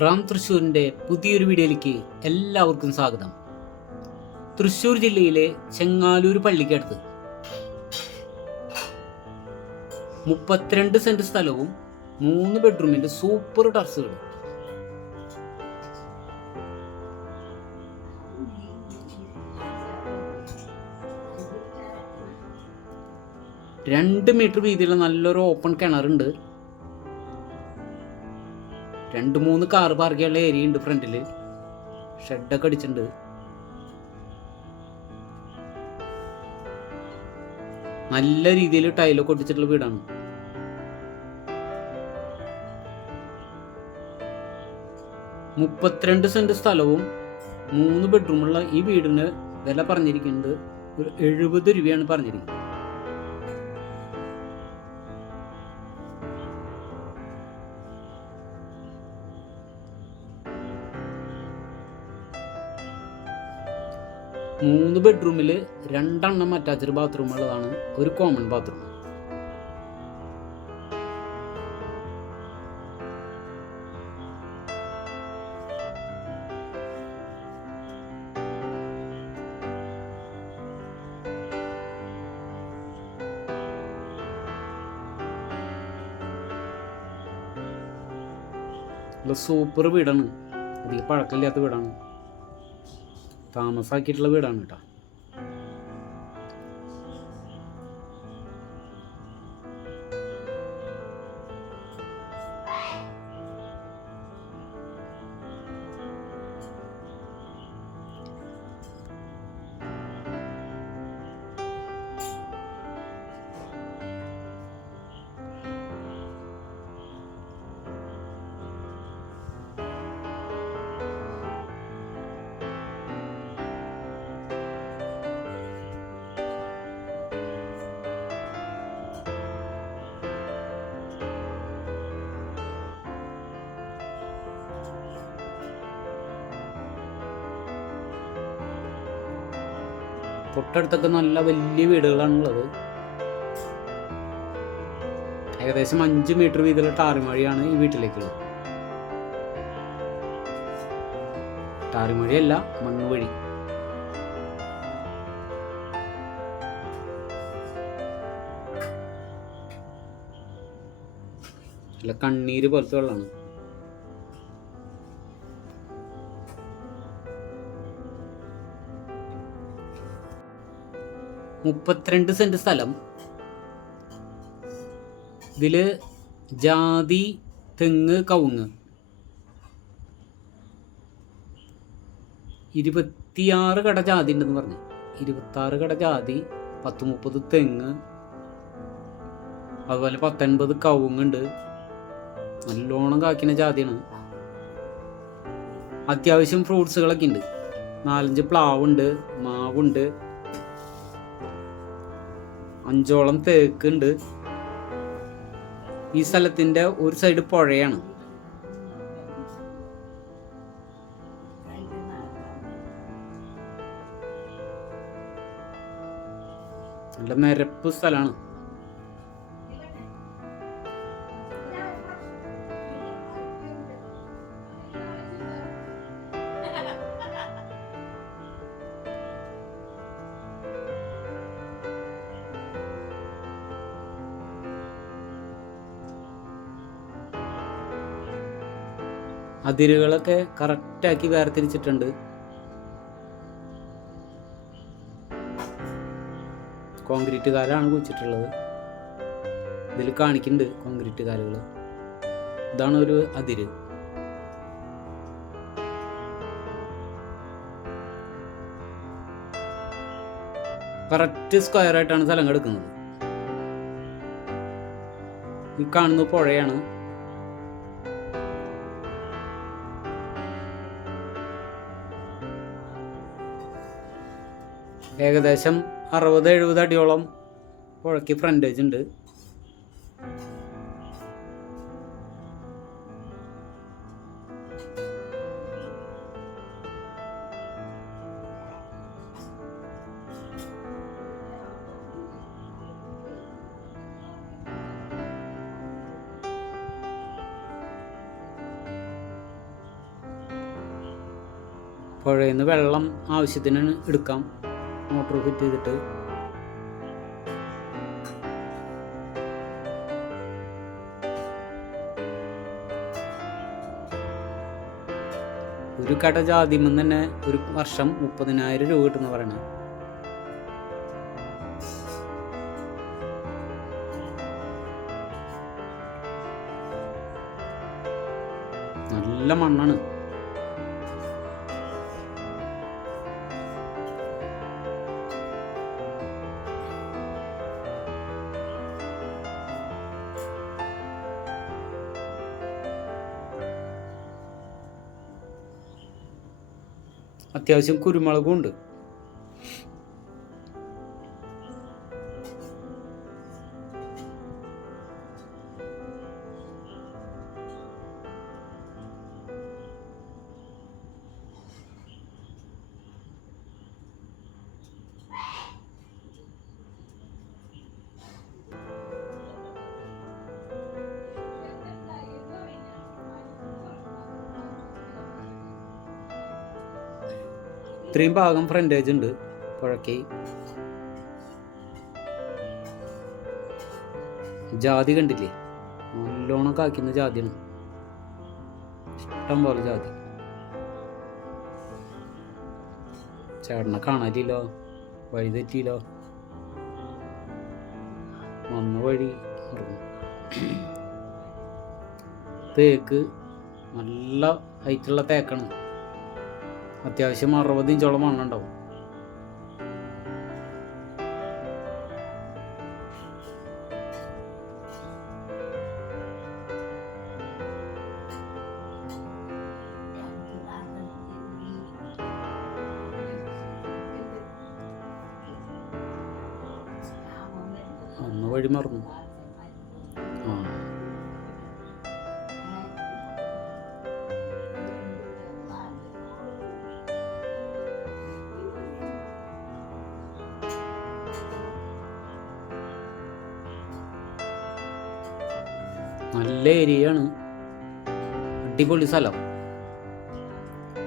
റാം തൃശ്ശൂരിന്റെ പുതിയൊരു വീഡിയോയിലേക്ക് എല്ലാവർക്കും സ്വാഗതം. തൃശ്ശൂർ ജില്ലയിലെ ചെങ്ങാലൂർ പള്ളിക്കടുത്ത് മുപ്പത്തിരണ്ട് സെന്റ് സ്ഥലവും മൂന്ന് ബെഡ്റൂമിന്റെ സൂപ്പർ ടർസ് രണ്ട് മീറ്റർ വീതിയുള്ള നല്ലൊരു ഓപ്പൺ കിണറുണ്ട്. രണ്ട് മൂന്ന് കാർ പാർക്ക് ചെയ്യാനുള്ള ഏരിയ ഉണ്ട് ഫ്രണ്ടിൽ ഷെഡൊക്കെ അടിച്ചിട്ടുണ്ട്. നല്ല രീതിയിൽ ടൈലൊക്കെ ഒട്ടിച്ചിട്ടുള്ള വീടാണ്. മുപ്പത്തിരണ്ട് സെന്റ് സ്ഥലവും മൂന്ന് ബെഡ്റൂമുള്ള ഈ വീടിന് വില പറഞ്ഞിരിക്കുന്നത് ഒരു എഴുപത് രൂപയാണ് പറഞ്ഞിരിക്കുന്നത്. മൂന്ന് ബെഡ്റൂമിൽ രണ്ടെണ്ണം അറ്റാച്ച്ഡ് ബാത്റൂം ഉള്ളതാണ്. ഒരു കോമൺ ബാത്റൂം സൂപ്പർ വീടാണ്. അധികം പഴക്കമില്ലാത്ത വീടാണ്. താമസാക്കിയിട്ടുള്ള വീടാണ് കേട്ടോ. തൊട്ടടുത്തൊക്കെ നല്ല വലിയ വീടുകളാണുള്ളത്. ഏകദേശം അഞ്ച് മീറ്റർ വീതിയിലുള്ള ടാറിമഴിയാണ് ഈ വീട്ടിലേക്കുള്ളത്. ടാറിമഴിയല്ല മണ്ണ് വഴി. നല്ല കണ്ണീര് പോലത്തെ വെള്ളമാണ്. മുപ്പത്തിരണ്ട് സെന്റ് സ്ഥലം. ഇതിൽ ജാതി തെങ്ങ് കവുങ്ങ്. ഇരുപത്തിയാറ് കട ജാതി ഉണ്ടെന്ന് പറഞ്ഞു. ഇരുപത്താറ് കട ജാതി പത്ത് മുപ്പത് തെങ്ങ് അതുപോലെ പത്തൊൻപത് കവുങ്ങുണ്ട് നല്ലോണം കാക്കിന ജാതിയാണ്. അത്യാവശ്യം ഫ്രൂട്ട്സുകളൊക്കെ ഉണ്ട്. നാലഞ്ച് പ്ലാവുണ്ട് മാവുണ്ട് അഞ്ചോളം തേക്കുണ്ട്. ഈ സ്ഥലത്തിന്റെ ഒരു സൈഡ് പുഴയാണ്. നല്ല നിരപ്പ് സ്ഥലമാണ്. അതിരുകളൊക്കെ കറക്റ്റാക്കി വേർതിരിച്ചിട്ടുണ്ട്. കോൺക്രീറ്റ് കാലാണ് കുഴിച്ചിട്ടുള്ളത്. ഇതിൽ കാണിക്കുന്നുണ്ട് കോൺക്രീറ്റ് കാലുകൾ ഇതാണ് ഒരു അതിര്. കറക്റ്റ് സ്ക്വയർ ആയിട്ടാണ് സ്ഥലം കിടക്കുന്നത് ഈ കാണുന്ന പുഴയാണ്. ഏകദേശം അറുപത് എഴുപത് അടിയോളം പുഴയ്ക്ക് ഫ്രണ്ടേജ് ഉണ്ട്. പുഴയിൽ നിന്ന് വെള്ളം ആവശ്യത്തിന് എടുക്കാം. മോട്ടോർ ഫിറ്റ് ചെയ്തിട്ട്. ഒരു കട ജാതിമെന്ന് തന്നെ ഒരു വർഷം മുപ്പതിനായിരം രൂപ കിട്ടുന്ന പറയണ. നല്ല മണ്ണാണ്. അത്യാവശ്യം കുരുമുളകും ഉണ്ട്. ഇത്രയും ഭാഗം ഫ്രണ്ടേജ് ഉണ്ട്. പുഴയ്ക്ക് ജാതി കണ്ടില്ലേ? നല്ലോണം കാക്കുന്ന ജാതിയാണ്. ഇഷ്ടം പോലെ ജാതി. ചേട്ടനെ കാണാതില്ലോ വഴി തെറ്റിയില്ലോ? വന്ന വഴി. തേക്ക് നല്ല ഹൈറ്റുള്ള തേക്കാണ്. അത്യാവശ്യം അറുപത് ഇഞ്ചോളം മണ്ണുണ്ടാവും ഒന്ന് വഴി മറന്നു. നല്ല ഏരിയയാണ്. അടിപൊളി സ്ഥലം.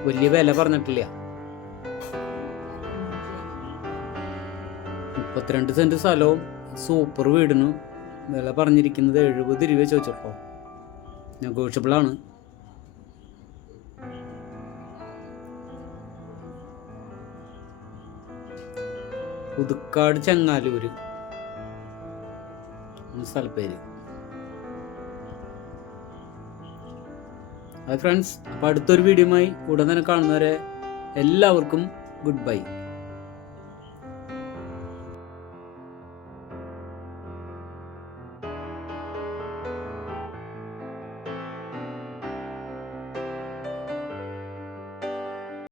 വലിയ വില പറഞ്ഞിട്ടില്ല. മുപ്പത്തിരണ്ട് സെന്റ് സ്ഥലവും സൂപ്പർ വീടിനും വില പറഞ്ഞിരിക്കുന്നത് എഴുപത് രൂപ ചോദിച്ചിട്ടോ. നെഗോഷ്യബിൾ ആണ്. പുതുക്കാട് ചെങ്ങാലൂര്. സ്ഥലപ്പേര് ഫ്രണ്ട്സ് അപ്പോൾ അടുത്തൊരു വീഡിയോയുമായി ഉടൻ തന്നെ കാണുന്നവരെ എല്ലാവർക്കും ഗുഡ് ബൈ